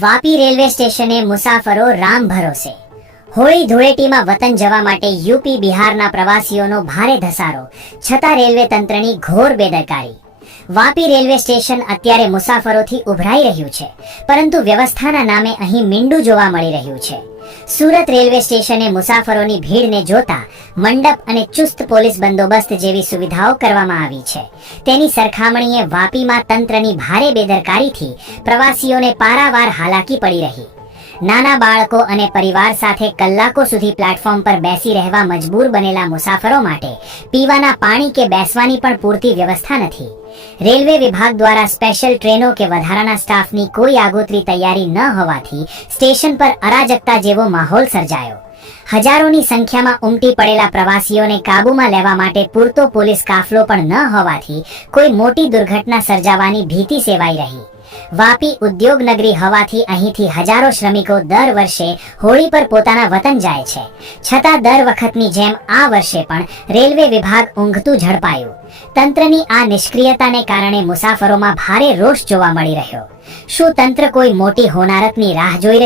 Vapi railway સ્ટેશને મુસાફરો રામ ભરોસે. હોળી ધૂળેટીમાં વતન જવા માટે યુપી બિહારના પ્રવાસીઓનો ભારે ધસારો, છતાં રેલવે તંત્રની ઘોર બેદરકારી. વાપી રેલવે સ્ટેશન અત્યારે મુસાફરોથી ઉભરાઈ રહ્યું છે, પરંતુ વ્યવસ્થાના નામે અહીં મીંડું જોવા મળી રહ્યું છે. સુરત રેલવે સ્ટેશને મુસાફરોની ભીડને જોતા મંડપ અને ચુસ્ત પોલીસ બંદોબસ્ત જેવી સુવિધાઓ કરવામાં આવી છે. તેની સરખામણીએ વાપીમાં તંત્રની ભારે બેદરકારીથી પ્રવાસીઓને પારાવાર હાલાકી પડી રહી. નાના બાળકો અને પરિવાર સાથે કલાકો સુધી પ્લેટફોર્મ પર બેસી રહેવા મજબૂર બનેલા મુસાફરો માટે પીવાના પાણી કે બેસવાની પણ પૂરતી વ્યવસ્થા નથી. રેલવે વિભાગ દ્વારા સ્પેશિયલ ટ્રેનો કે વધારાના સ્ટાફની કોઈ આગોતરી તૈયારી ન હોવાથી સ્ટેશન પર અરાજકતા જેવો માહોલ સર્જાયો. હજારોની સંખ્યામાં ઉમટી પડેલા પ્રવાસીઓને કાબૂમાં લેવા માટે પૂરતો પોલીસ કાફલો પણ ન હોવાથી કોઈ મોટી દુર્ઘટના સર્જાવાની ભીતિ સેવાઈ રહી. વાપી ઉદ્યોગ નગરી હોવાથી અહીંથી હજારો શ્રમિકો દર વર્ષે હોળી પર પોતાના વતન જાય છે, છતાં દર વખતની જેમ આ વર્ષે પણ રેલવે વિભાગ ઊંઘતું ઝડપાયું. તંત્રની આ નિષ્ક્રિયતાને કારણે મુસાફરોમાં ભારે રોષ જોવા મળી રહ્યો. શું તંત્ર કોઈ મોટી હોનારતની રાહ જોઈ રહ્યું